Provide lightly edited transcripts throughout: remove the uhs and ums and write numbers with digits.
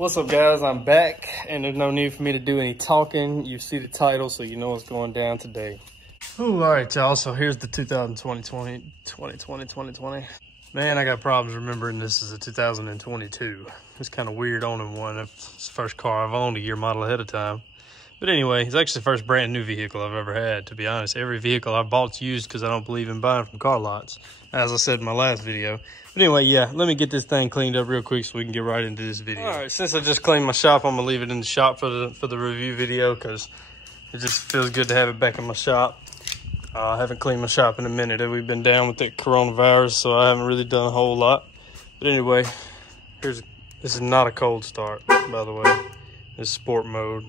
What's up, guys? I'm back, and there's no need for me to do any talking. You see the title, so you know what's going down today. Ooh, all right, y'all. So here's the 2020. Man, I got problems remembering this is a 2022. It's kind of weird owning one. It's the first car I've owned a year model ahead of time. But anyway, it's actually the first brand new vehicle I've ever had, to be honest. Every vehicle I've bought's used because I don't believe in buying from car lots, as I said in my last video. But anyway, yeah, let me get this thing cleaned up real quick so we can get right into this video. All right, since I just cleaned my shop, I'm gonna leave it in the shop for the review video because it just feels good to have it back in my shop. I haven't cleaned my shop in a minute. We've been down with the coronavirus, so I haven't really done a whole lot. But anyway, this is not a cold start, by the way. It's sport mode.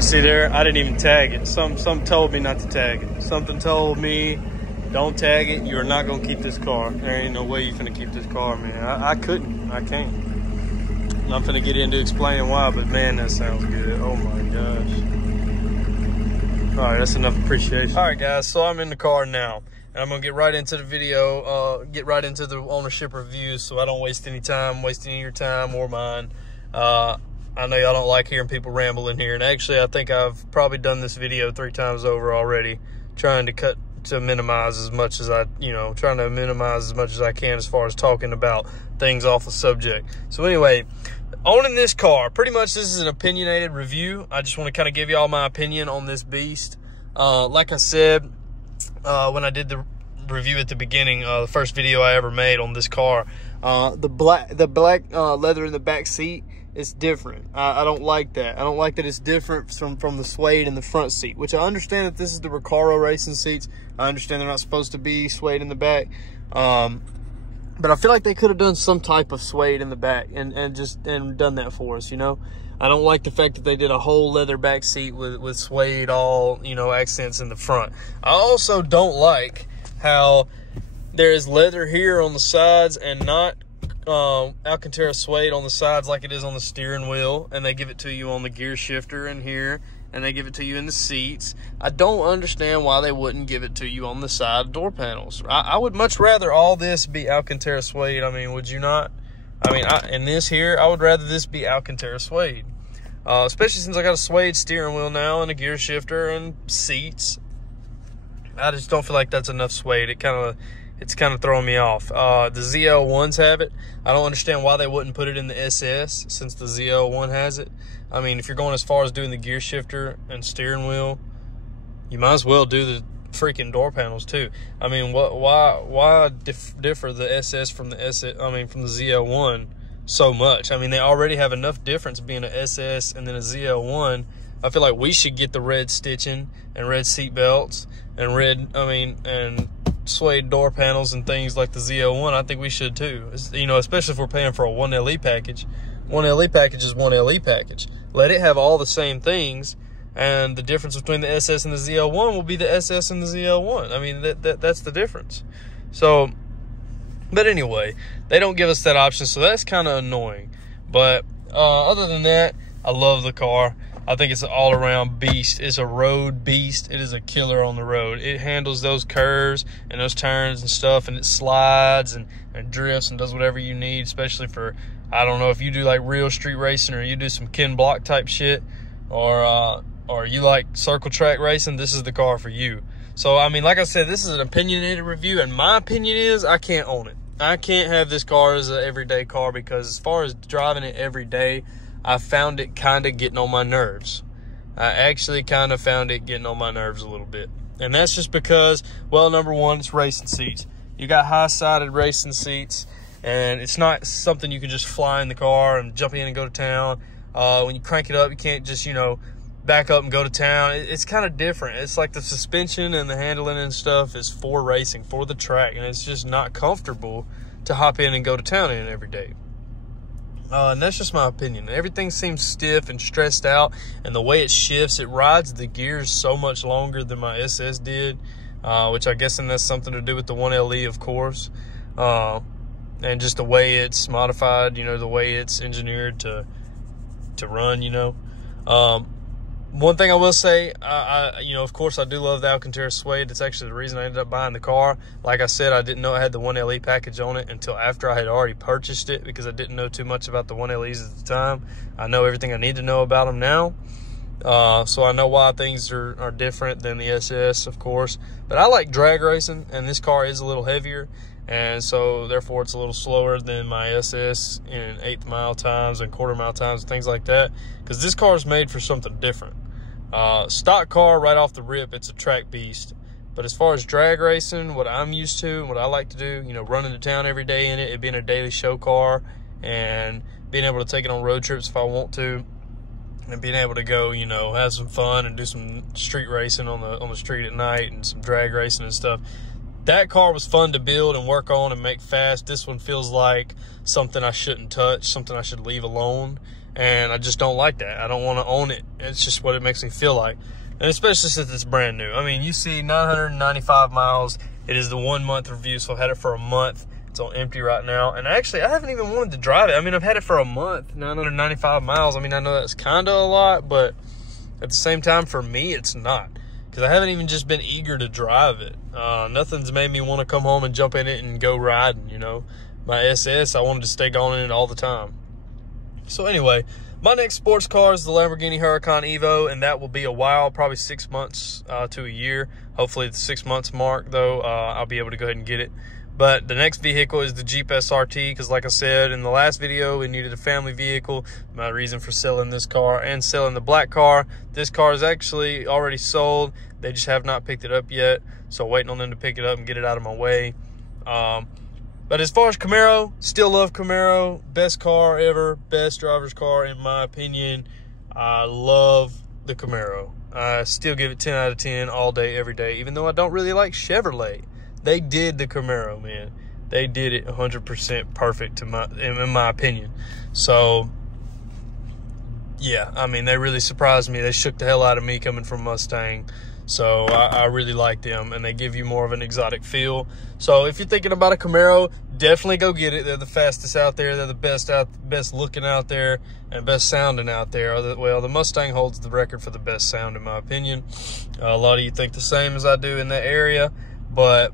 See there, I didn't even tag it. Some told me not to tag it. Something told me, don't tag it. You're not gonna keep this car. There ain't no way you're gonna keep this car, man. I couldn't. I can't. I'm not gonna get into explaining why, but man, that sounds good. Oh my gosh. All right, that's enough appreciation. All right, guys. So I'm in the car now, and I'm gonna get right into the video. Get right into the ownership reviews, so I don't waste any time, waste any of your time or mine. I know y'all don't like hearing people ramble in here, and actually I think I've probably done this video 3 times over already, trying to minimize as much as I can as far as talking about things off the subject. So anyway, owning this car, pretty much this is an opinionated review. I just want to kind of give y'all my opinion on this beast. Like I said, when I did the review at the beginning, the first video I ever made on this car, the black leather in the back seat, it's different. I don't like that. I don't like that it's different from the suede in the front seat, which I understand that this is the Recaro racing seats. I understand they're not supposed to be suede in the back. But I feel like they could have done some type of suede in the back and done that for us, you know? I don't like the fact that they did a whole leather back seat with suede all, you know, accents in the front. I also don't like how there is leather here on the sides and not Alcantara suede on the sides like it is on the steering wheel, and they give it to you on the gear shifter in here, and they give it to you in the seats. I don't understand why they wouldn't give it to you on the side door panels. I would much rather all this be Alcantara suede. I mean, would you not? I mean, in this here, I would rather this be Alcantara suede, especially since I got a suede steering wheel now and a gear shifter and seats. I just don't feel like that's enough suede. It's kind of throwing me off. The ZL1s have it. I don't understand why they wouldn't put it in the SS since the ZL1 has it. I mean, if you're going as far as doing the gear shifter and steering wheel, you might as well do the freaking door panels too. I mean, why differ the SS from the from the ZL1 so much? I mean, they already have enough difference being an SS and then a ZL1. I feel like we should get the red stitching and red seat belts and and suede door panels and things like the ZL1. I think we should too. You know, especially if we're paying for a 1LE package. 1LE package is 1LE package. Let it have all the same things, and the difference between the SS and the ZL1 will be the SS and the ZL1. I mean, that's the difference. So, but anyway, they don't give us that option, so that's kind of annoying. But other than that, I love the car. I think it's an all-around beast. It's a road beast. It is a killer on the road. It handles those curves and those turns and stuff, and it slides and drifts and does whatever you need, especially for, I don't know, if you do like real street racing or you do some Ken Block type shit, or you like circle track racing, this is the car for you. So, I mean, like I said, this is an opinionated review, and my opinion is I can't own it. I can't have this car as an everyday car because as far as driving it every day, I found it kind of getting on my nerves. I actually kind of found it getting on my nerves a little bit. And that's just because, well, number one, it's racing seats. You got high-sided racing seats, and it's not something you can just fly in the car and jump in and go to town. When you crank it up, you can't just, you know, back up and go to town. It's kind of different. It's like the suspension and the handling and stuff is for racing, for the track, and it's just not comfortable to hop in and go to town in every day. And that's just my opinion. Everything seems stiff and stressed out, and the way it shifts, it rides the gears so much longer than my SS did, which I guess that's something to do with the 1LE, of course, and just the way it's modified, you know, the way it's engineered to run, you know. One thing I will say, you know, of course, I do love the Alcantara suede. It's actually the reason I ended up buying the car. Like I said, I didn't know I had the 1LE package on it until after I had already purchased it, because I didn't know too much about the 1LEs at the time. I know everything I need to know about them now. So I know why things are different than the SS, of course. But I like drag racing, and this car is a little heavier. And so, therefore, it's a little slower than my SS in 1/8 mile times and 1/4 mile times and things like that. Because this car is made for something different. Stock car, right off the rip, it's a track beast. But as far as drag racing, what I'm used to and what I like to do, you know, running to town every day in it being a daily show car, and being able to take it on road trips if I want to, and being able to go, you know, have some fun and do some street racing on the street at night and some drag racing and stuff. That car was fun to build and work on and make fast. This one feels like something I shouldn't touch, something I should leave alone. And I just don't like that. I don't want to own it. It's just what it makes me feel like. And especially since it's brand new. I mean, you see 995 miles. It is the 1 month review, so I've had it for a month. It's on empty right now. And actually, I haven't even wanted to drive it. I mean, I've had it for a month, 995 miles. I mean, I know that's kind of a lot, but at the same time, for me, it's not. Because I haven't even just been eager to drive it. Nothing's made me want to come home and jump in it and go riding, you know. My SS, I wanted to stay going in it all the time. So anyway, my next sports car is the Lamborghini Huracan Evo, and that will be a while, probably 6 months to a year. Hopefully the 6 months mark, though, I'll be able to go ahead and get it. But the next vehicle is the Jeep SRT, because like I said in the last video, we needed a family vehicle. My reason for selling this car and selling the black car. This car is actually already sold. They just have not picked it up yet, so waiting on them to pick it up and get it out of my way. But as far as Camaro, still love Camaro. Best car ever, best driver's car in my opinion. I love the Camaro. I still give it 10 out of 10 all day, every day, even though I don't really like Chevrolet. They did the Camaro, man. They did it 100% perfect in my opinion. So, yeah, I mean, they really surprised me. They shook the hell out of me coming from Mustang. So I really like them, and they give you more of an exotic feel. So if you're thinking about a Camaro, definitely go get it. They're the fastest out there. They're the best looking out there, and best sounding out there. Well, the Mustang holds the record for the best sound in my opinion. A lot of you think the same as I do in that area, but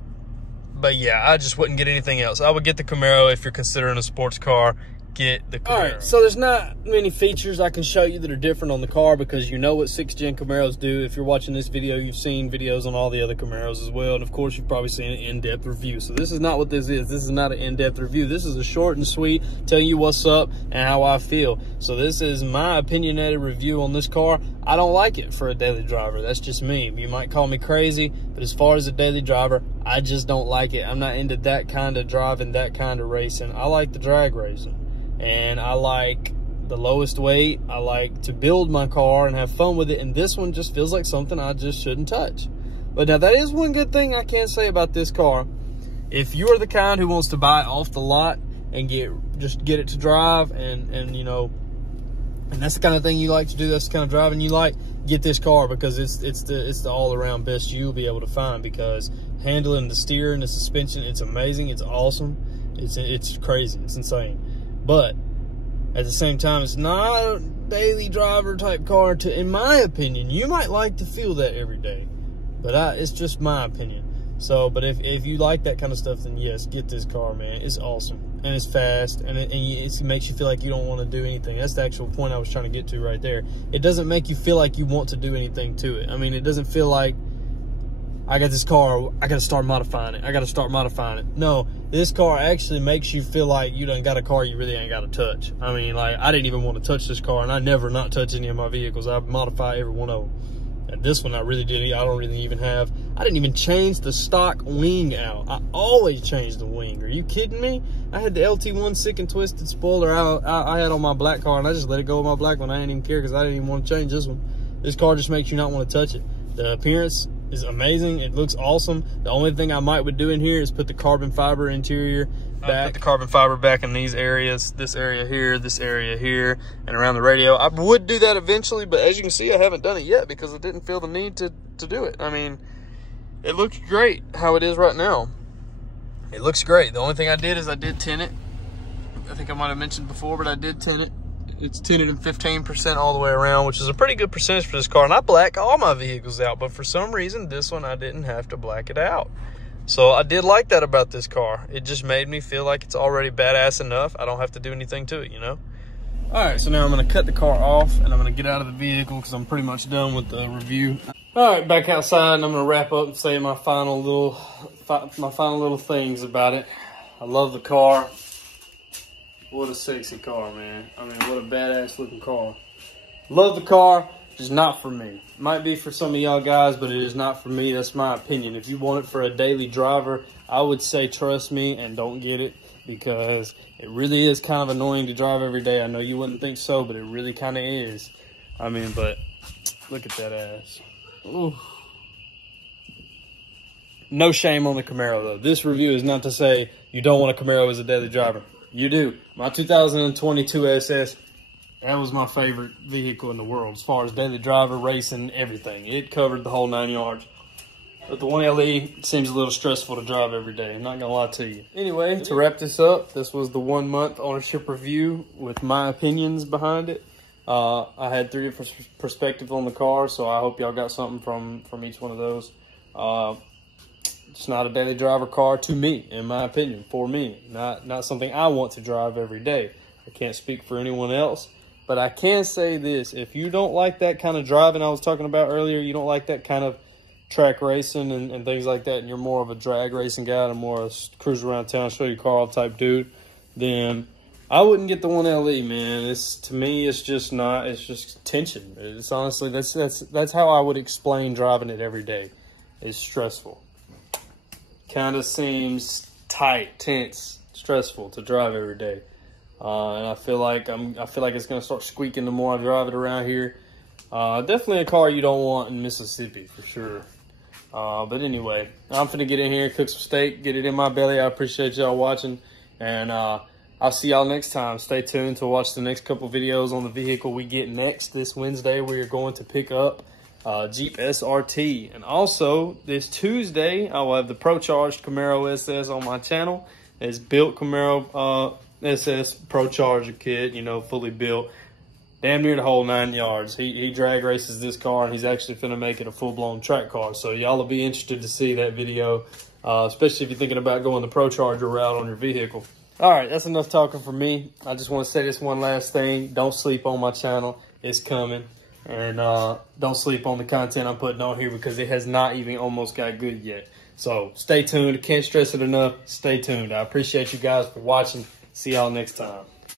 yeah, I just wouldn't get anything else. I would get the Camaro if you're considering a sports car. Get the Camaro. All right, so there's not many features I can show you that are different on the car, because you know what 6th gen Camaros do. If you're watching this video, you've seen videos on all the other Camaros as well, and of course you've probably seen an in-depth review. So this is not what this is. This is not an in-depth review. This is a short and sweet, telling you what's up and how I feel. So this is my opinionated review on this car. I don't like it for a daily driver. That's just me. You might call me crazy, but as far as a daily driver, I just don't like it. I'm not into that kind of driving, that kind of racing. I like the drag racing. And I like the lowest weight. I like to build my car and have fun with it. And this one just feels like something I just shouldn't touch. But now that is one good thing I can say about this car. If you are the kind who wants to buy it off the lot and just get it to drive, and you know, and that's the kind of thing you like to do, that's the kind of driving you like, get this car, because it's the all-around best you'll be able to find. Because handling the steering, the suspension, it's amazing. It's awesome. It's crazy. It's insane. But at the same time, it's not a daily driver type car. In my opinion, you might like to feel that every day, but it's just my opinion. So, but if you like that kind of stuff, then yes, get this car, man. It's awesome, and it's fast, and it makes you feel like you don't want to do anything. That's the actual point I was trying to get to right there. It doesn't make you feel like you want to do anything to it. I mean, it doesn't feel like, I got this car, I got to start modifying it. I got to start modifying it. No, this car actually makes you feel like you done got a car you really ain't got to touch. I mean, like, I didn't even want to touch this car, and I never not touch any of my vehicles. I modify every one of them. And this one I really didn't. I didn't even change the stock wing out. I always change the wing. Are you kidding me? I had the LT1 sick and twisted spoiler I had on my black car, and I just let it go with my black one. I didn't even care, because I didn't even want to change this one. This car just makes you not want to touch it. The appearance is amazing. It looks awesome. The only thing I would do in here is put the carbon fiber interior back. Put the carbon fiber back in these areas, this area here, and around the radio. I would do that eventually, but as you can see, I haven't done it yet because I didn't feel the need to do it. I mean, it looks great how it is right now. It looks great. The only thing I did is I did tint it. I think I might have mentioned before, but I did tint it. It's tinted in 15% all the way around, which is a pretty good percentage for this car. And I black all my vehicles out, but for some reason, this one I didn't have to black it out. So I did like that about this car. It just made me feel like it's already badass enough. I don't have to do anything to it, you know? All right, so now I'm gonna cut the car off and I'm gonna get out of the vehicle because I'm pretty much done with the review. All right, back outside, and I'm gonna wrap up and say my final little things about it. I love the car. What a sexy car, man. I mean, what a badass looking car. Love the car, just not for me. Might be for some of y'all guys, but it is not for me. That's my opinion. If you want it for a daily driver, I would say trust me and don't get it, because it really is kind of annoying to drive every day. I know you wouldn't think so, but it really kind of is. I mean, but look at that ass. Ooh. No shame on the Camaro, though. This review is not to say you don't want a Camaro as a daily driver. You do. My 2022 SS, that was my favorite vehicle in the world as far as daily driver, racing, everything. It covered the whole 9 yards. But the 1LE seems a little stressful to drive every day. I'm not going to lie to you. Anyway, to wrap this up, this was the 1 month ownership review with my opinions behind it. I had 3 different perspectives on the car, so I hope y'all got something from each one of those. It's not a daily driver car to me, in my opinion, for me. Not something I want to drive every day. I can't speak for anyone else, but I can say this. If you don't like that kind of driving I was talking about earlier, you don't like that kind of track racing and things like that, and you're more of a drag racing guy and more a cruise around town, show your car off type dude, then I wouldn't get the 1LE, man. To me, it's just not. It's just tension. It's honestly that's how I would explain driving it every day. It's stressful. Kind of seems tight, tense, stressful to drive every day, and I feel like it's gonna start squeaking the more I drive it around here. Definitely a car you don't want in Mississippi for sure. But anyway, I'm finna get in here, cook some steak, get it in my belly. I appreciate y'all watching, and I'll see y'all next time. Stay tuned to watch the next couple videos on the vehicle we get next. This Wednesday, we are going to pick up Jeep SRT. And also, this Tuesday, I will have the Pro Charged Camaro SS on my channel. It's built Camaro SS Pro Charger kit, you know, fully built. Damn near the whole 9 yards. He drag races this car, and he's actually finna make it a full-blown track car. So y'all will be interested to see that video, especially if you're thinking about going the Pro Charger route on your vehicle. All right, that's enough talking for me. I just want to say this one last thing. Don't sleep on my channel. It's coming. And don't sleep on the content I'm putting on here, because it has not even almost got good yet. So stay tuned. Can't stress it enough. Stay tuned. I appreciate you guys for watching. See y'all next time.